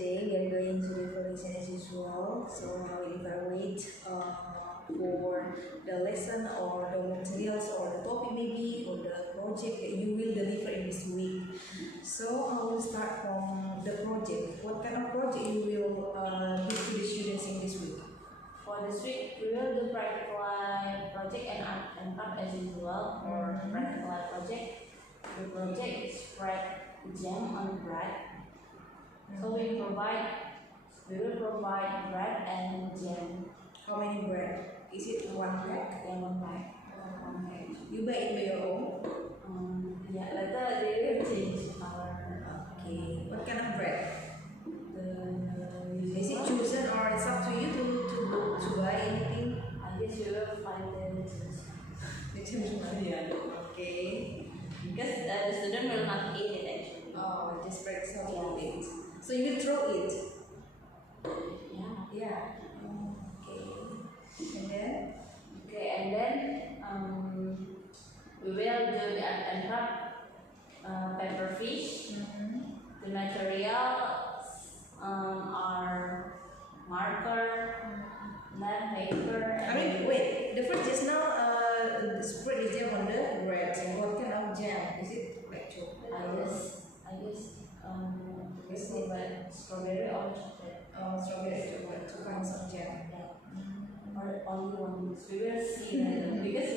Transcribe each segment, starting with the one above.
today we are going to do for lesson as usual. So I will evaluate for the lesson or the materials or the topic maybe or the project that you will deliver in this week. So I will start from the project. What kind of project you will give to the students in this week? For this week, we will do practical project and art as usual. For practical project, the project is spread jam on bread. So we will provide bread and jam. How many bread? Is it one pack? Yeah, one pack. One pack. You buy it by your own? Yeah, later they will change our. Okay. What kind of bread? Is it chosen or it's up to you to buy anything? I guess you will find The chosen one. Yeah. Okay. Because the student will not eat it actually. Oh, just practice how to eat it. So you will throw it? Yeah. Yeah. Okay. And then? Okay, and then we will do the art and craft paper fish. The materials are marker, then paper. I mean, wait. The first just now, spread the jam on the bread. What kind of jam? Is it like chocolate? I guess strawberry or chocolate. Oh, strawberry chocolate. Two kinds of jam. Yeah. Or only one. We will see later because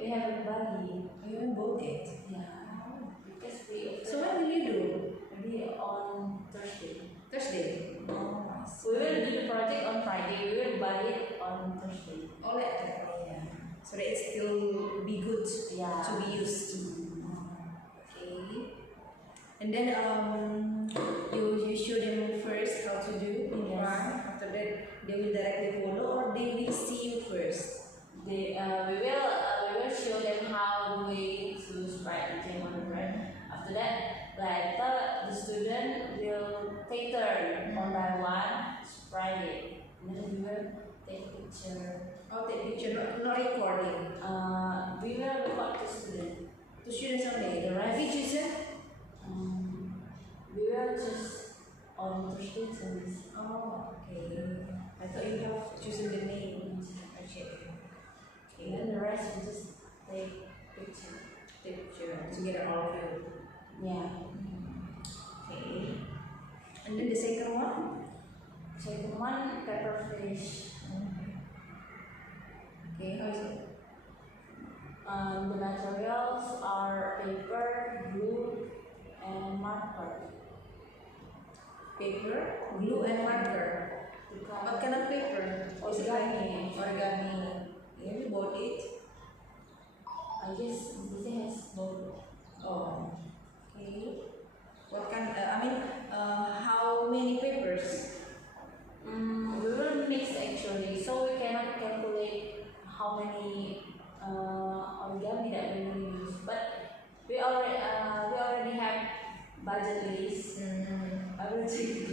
we have a body. You haven't bought it? Yeah. Because we. So when will you do? Maybe on Thursday. Thursday. Oh, nice. We will do the project on Friday. We will buy it on Thursday. Oh, like that. Yeah. So that it still be good to be used. Okay. And then you show them first how to do in front. After that they will directly follow or they will see you first. We will show them how we to spread the jam on the bread. After that, later the student will take turn one by one spread it. And then we will take picture. Oh, take picture, not recording. We will record the student. To students only. The rest. Have you chosen? We will choose on Thursday service. Oh, okay. I thought you have chosen the name. Okay. And then the rest we just take picture. Take picture together all of you. Yeah. Okay. And then the second one? Second one, pepper fish. Okay, how is it? The materials are paper, glue, and marker. Paper, glue, and marker. What kind of paper? Origami. Origami. Have you bought it? I guess this has both. Oh. Okay. What kind? How many papers? We will mix actually, so we cannot calculate how many origami that we will use. But we already have budget list. I will check it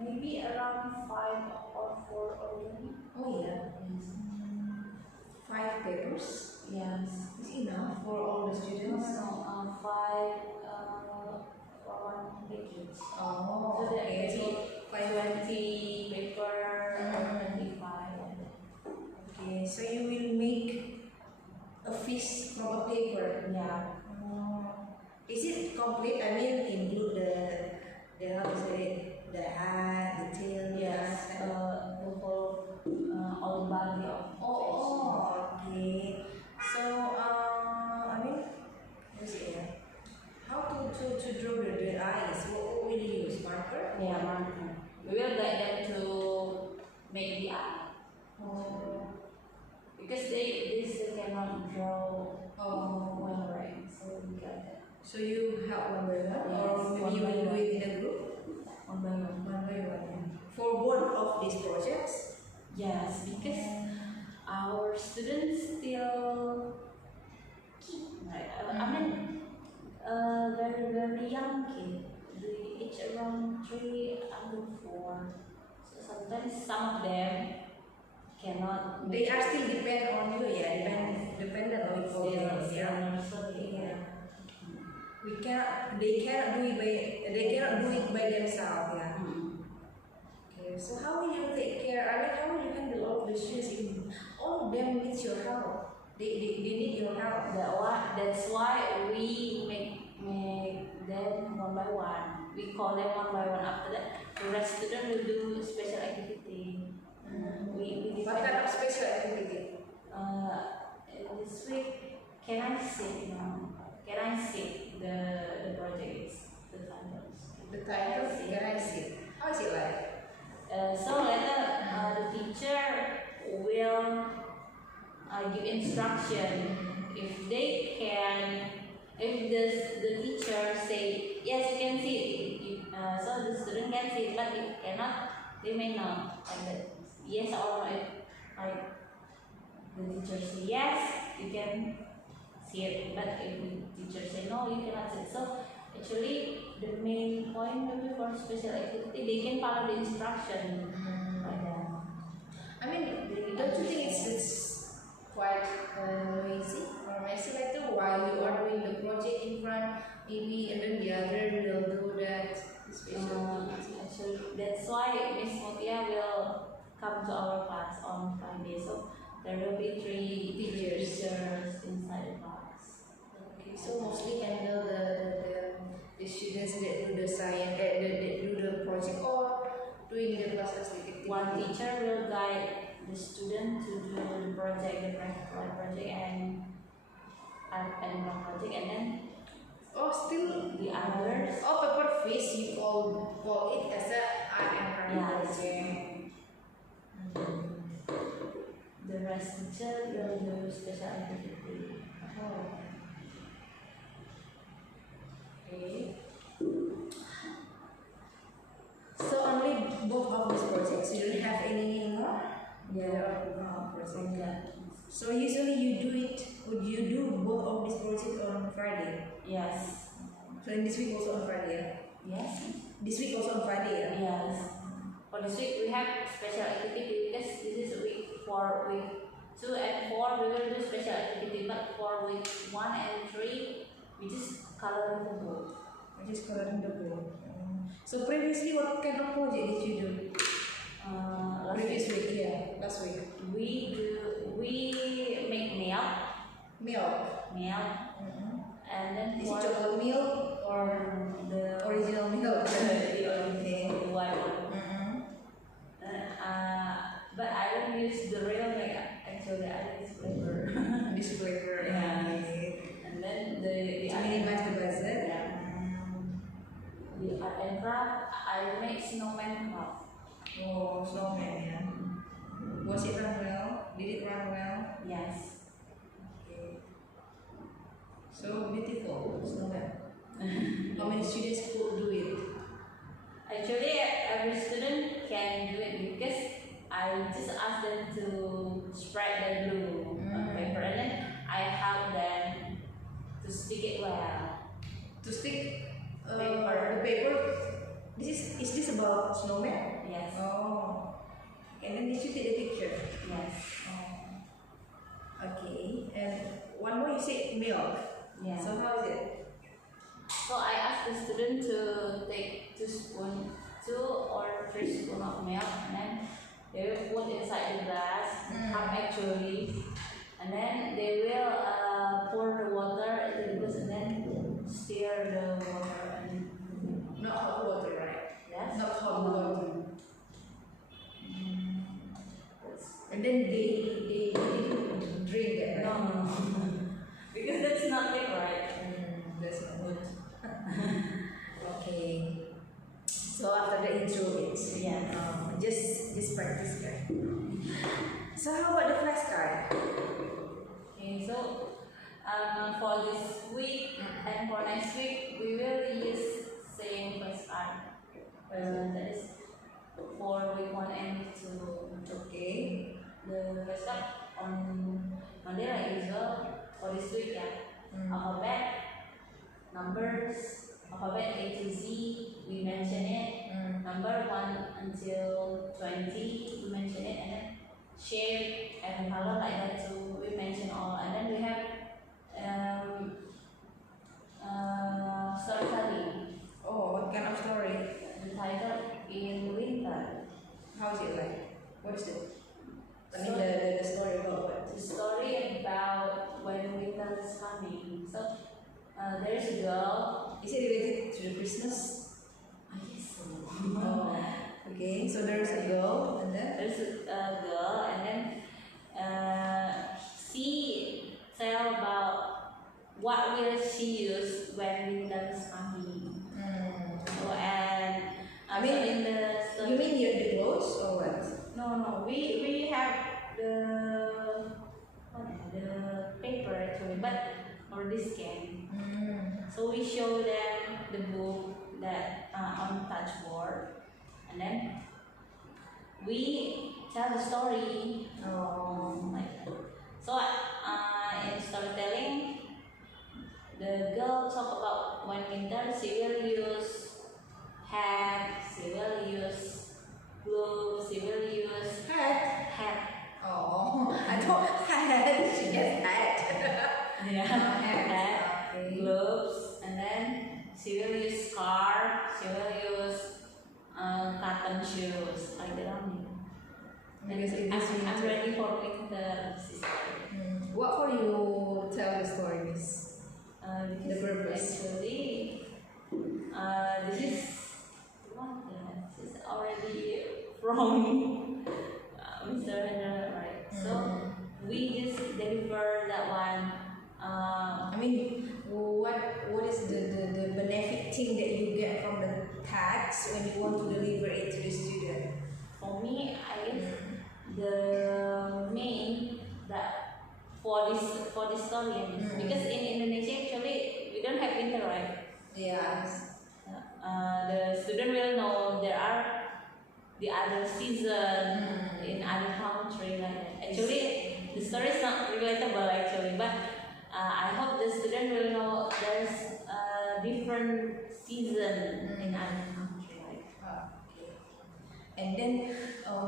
maybe around 5 or 4 origami. Oh yeah. Yes. 5 papers. Yes. Is enough for all the students? No, 5 for one package. Oh, So that okay. so 20 paper, 25. Okay, so you will make a fish from a paper. Yeah. Is it complete? I mean, include the how to say it, the hat, the tail. Yes. The whole all body of Oh, okay. So I mean, what's it? How to draw the eyes? What will you use? Marker? Yeah, marker. We will guide them to make the eye. Because they cannot draw one right, so we got that. So you help one by one, Yes, or maybe you will do it in a group? One by one. One by one. For both of these projects? Yes, because our students still right. I mean, very young kid. They age around 3 until 4. So sometimes some of them cannot. They are still depend on you, yeah. Dependent on you. Yeah. Yeah. they cannot do it by themselves. Yeah. Okay, so how will you take care? I mean, how will you handle all of the students if all of them need your help? They need your help. That's why we make them one by one. We call them one by one. After that, the rest student will do special activity. We What kind of special activity? this week, can I see? Can I see the projects, the titles? The title, can I see? How is it like? So later the teacher will give instruction if they can. If the teacher say yes, you can see it. So the student can see it, but if cannot, they may not. Like that. Yes or no. If like the teacher say yes, you can see it. But if the teacher say no, you cannot see it. So actually, the main point maybe for special activity, they can follow the instruction like that. I mean, don't you think it's quite noisy or messy like that while you are doing the project in front, maybe, and then the other will do that special activity? Actually, that's why Miss Mutia will come to our class on Friday. So there will be three teachers inside the class. Okay, so mostly handle the students that do the science, that do the project or doing the class activity. One teacher will guide the student to do the project, the practical project and animal project, and then still the others. paper face you call it as a art and craft project. The rest teacher will do special activity. Oh. Okay. So only both of these projects. You don't have any more? Yeah. Project. Yeah. So usually would you do both of these projects on Friday? Yes. So in this week also on Friday? Yes. This week also on Friday? Yes. For this week we have special activity because this is week 2 and 4 we will do special activity, but for week 1 and 3 we just coloring the book. Just coloring the book. So previously, what kind of project did you do? Previous week, yeah, last week. We make milk, and then is it chocolate milk or the original milk? the white one. But I don't use the real milk. Actually, I use flavor. This flavor. Yeah. And then the to minimize the budget. Yeah. The art and craft, I make snowman craft. Oh, snowman, yeah. Was it run well? Did it run well? Yes. Okay. So beautiful, snowman. How many students could do it? Actually, every student can do it because I just ask them to spread the glue on paper, and then I help them to stick it well. To stick Paper. the paper. Is this about snowman? Yes. Oh. And then did you take the picture? Yes. Oh. Okay. And one more you said milk. Yeah. So how is it? So I asked the student to take 2 or 3 spoons of milk, and then they will put inside the glass, cup actually, and then they will pour the water into the glass and then stir the water and Not hot water, right? yes, Not hot water. That's, And then they drink that, right? no, because that's not it, right? That's not good. Okay. So after the intro, it's just practice, right? So how about the flashcard? Okay, so for this week and for next week, we will use same flashcard. That is for week 1 and week 2. Okay. The flashcard on Monday like usual. For this week, alphabet, numbers, alphabet A to Z, we mention it. Number 1 until 20, we mention it, and then shape and color like that too, we mention all. And then we have coming. So there's a girl. Is it related to the Christmas? I guess so. Oh, okay. So there's a girl, and then There's a girl, and then she tell about what will she use when winter is coming. So and I mean, so in the you mean the clothes or what? no, we have the paper actually, but or this can. So we show them the book that on touchboard, and then we tell the story. Like that. So in storytelling, the girl talk about when winter she will use hat, she will use gloves, she will use hat. Oh, I thought hat. She gets hat. Yeah, hat. Okay. Gloves, and then she will use scarf, she will use cotton shoes, like that only. Because it is I'm winter. ready for winter sister. What for you tell the stories? Because The purpose. actually, this is what this is already from Mr. Hendra, right? So we just deliver that one. I mean, what is the benefit thing that you get from the tax when you want to deliver it to the student? For me, I guess the main that for this story, because in Indonesia actually we don't have winter, right? Yes. The student will know there are the other season in other country like that. Actually, the story is not relatable actually, but I hope the student will know there's a different season in other country. Like Okay. And then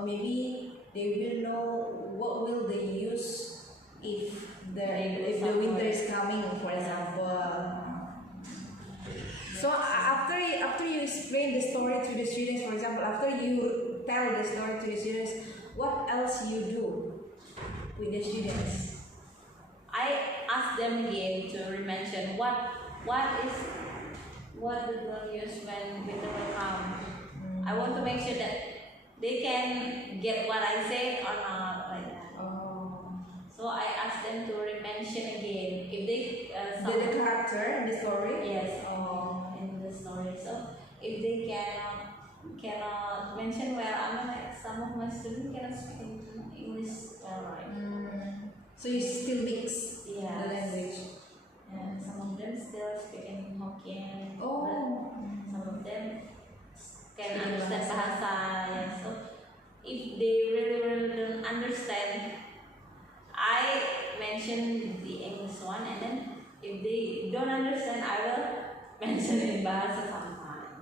maybe they will know what will they use if the winter is coming, for example. So after you explain the story to the students, for example, after you tell the story to the students, what else you do with the students? I ask them again to mention what the girl use when winter will come. I want to make sure that they can get what I say or not, like that. So I ask them to mention again if they The character in the story? yes in the story. So if they cannot mention well, I mean like some of my students cannot speak English well, right? So you still mix the Yes. language? And some of them still speak in Hokkien. Oh. But some of them can Speak understand bahasa. bahasa. Yeah. So if they really don't understand, I mention the English one, and then if they don't understand, I will mention in bahasa sometimes.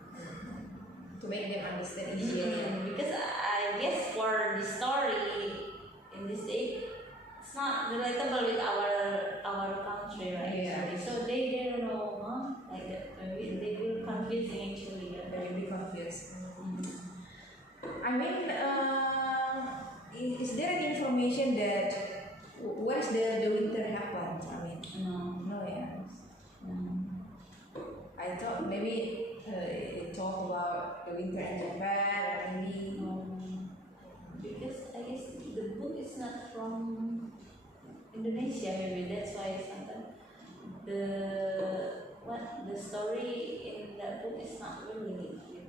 To make them understand easier. Because I guess for the story in this day, it's not relatable with our country, right? Yeah. Actually. So they don't know, like that. They will confusing actually. They will be confused. I mean, is there any information that where's the winter happened? I mean, no, yeah. I thought maybe it talk about the winter in Japan, or maybe Because I guess the book is not from Indonesia, maybe that's why sometimes the story in that book is not really with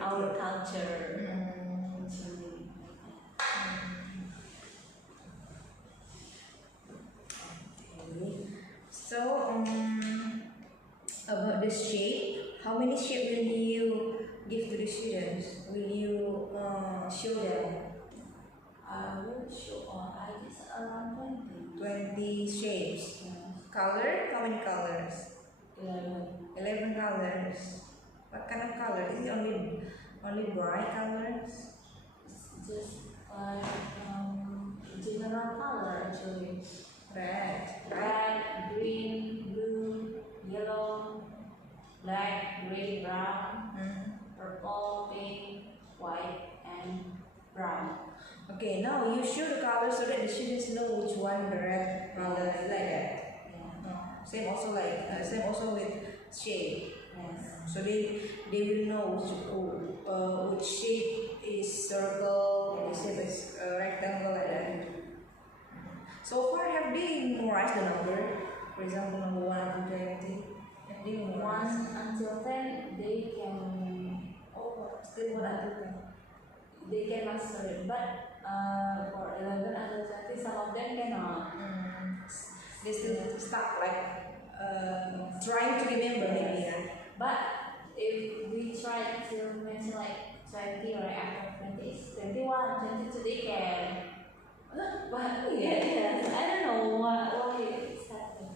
our culture. It's really So, about the shape, how many shape will you give to the students? Will you show them I will show I guess around 20. 20 shapes? Color? How many colors? 11 colors. What kind of color? Is it only bright colors? It's just general color actually. Red, green, blue, yellow, black, gray, brown, purple, pink, white, and brown. Okay, now you show the colors so that the students know which one the red color is like that. Yeah. Same also with shape. Yes. So they will know which shape is circle, which shape is rectangle, like that. So far, have they memorized the number? For example, number 1 to 20. Have they memorized? 1 until 10, they can. Oh, still 1 until 10. They can master it, but for 11 until 20, some of them cannot. They still stuck, like trying to remember, maybe. Yes. But if we try to mention like 20 or after 20, it's 21, 22, they can. But yes, I don't know why it's happening.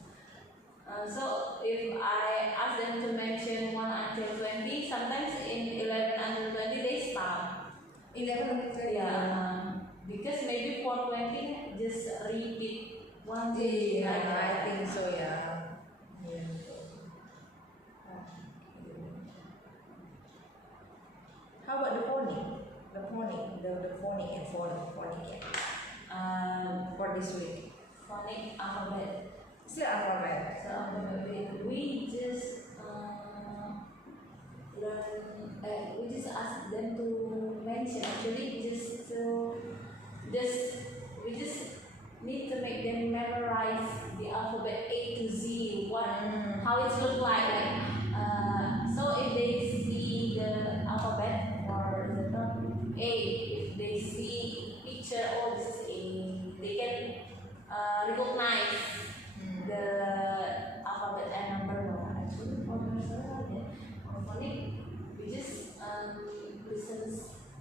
So if I ask them to mention 1 until 20, sometimes in 11 until 20 they stop. 11 until 20? Yeah, because maybe for 20 just repeat 1, 2, 3. Yeah, I think so, yeah. How about the phonic? The phonic and phonic, yeah. For this week. Phonic alphabet. Still alphabet. So alphabet, we just learn. We just ask them to mention. Actually, we just need to make them memorize the alphabet A to Z. How it looks like. So if they see the alphabet, for example, A, if they see picture, oh this is A, they can recognize the alphabet and number. No, actually for phonic, we just listen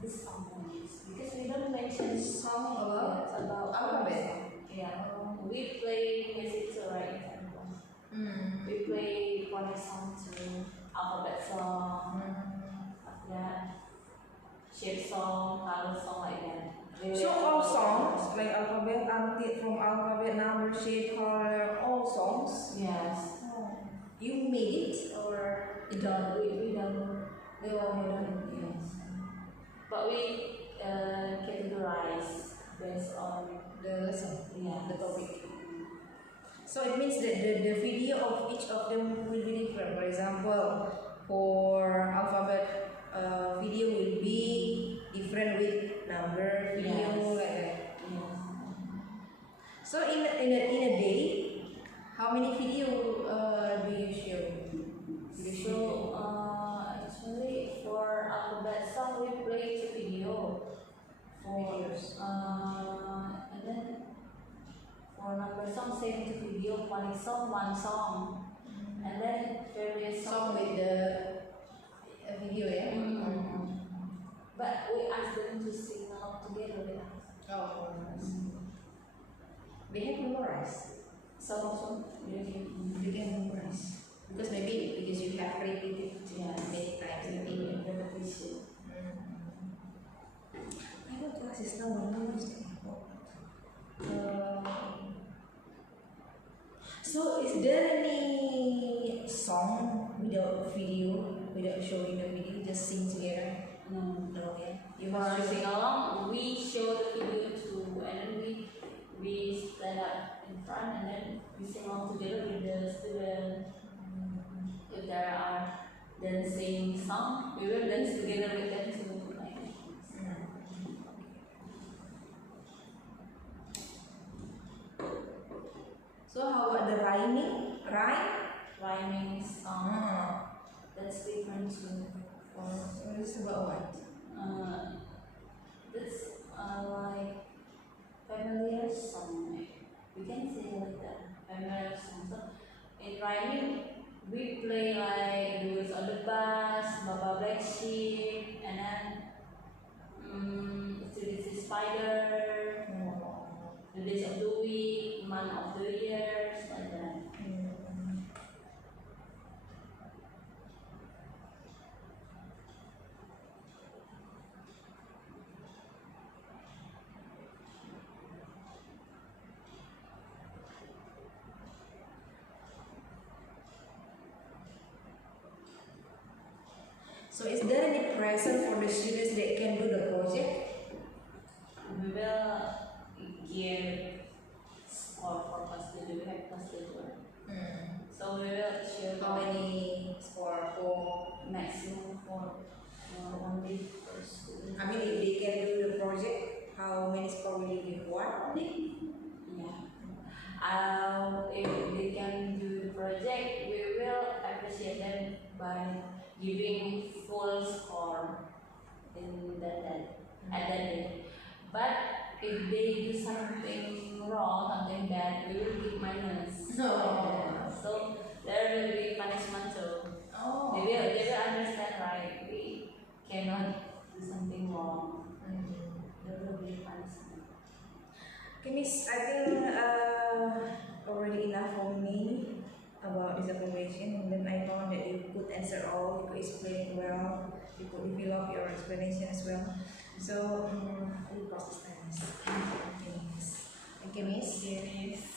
this components because we don't mention Song about alphabet. Yeah, we play music too, right? We play phonic song too, alphabet song, like that, shape song, color song, like that. So all songs, like alphabet, from alphabet, number, shape, color, all songs. Yes. You made it or We don't. They were done. Yes. But we categorize based on the lesson, the topic. So it means that the video of each of them will be different. For example, for alphabet, video will be different with number video, Yes. like that. Yes. So in a day, how many video do you show? So actually for alphabet song we play 2 video. Videos. And then for number song same 2 video, phonic song 1 song, and then various Song with the video, yeah. But we ask them to sing along together with us. Oh, nice. They have memorized. Some also You can memorize because you have repeated it many times. Maybe repetition. I want to ask this now. So is there any song without video, without showing the video, just sing together? No, yeah. You For must sing along, we show the video too, and then we stand up in front and then we sing along together with the student. If there are dancing song, we will dance together with them too. So how about the rhyming? Rhyming song, that's different too. So it's about what? That's like familiar song. We can say like that, familiar song. So in rhyming, we play like The Wheels on the Bus, Baba Black Sheep, and then This is Spider, The Days of the Week, Month of the Years, like that. So is there any present for the students that can do the project? We will give score for class leader. We have class leader. only for school. I mean, if they can do the project, how many score will you give? 1 only? Yeah. If they can do the project, we will appreciate them by giving full score in at that day. But if they do something wrong, something bad, we will give minus. No. So there will be punishment too. Oh. They will understand, right? We cannot do something wrong. There will be punishment. Okay, Miss, I think already enough for me about this information, and then I found that you could answer all, you could explain it well, you could develop your explanation as well. So, I will process this. Okay, Miss. Thank you, Miss. Yes.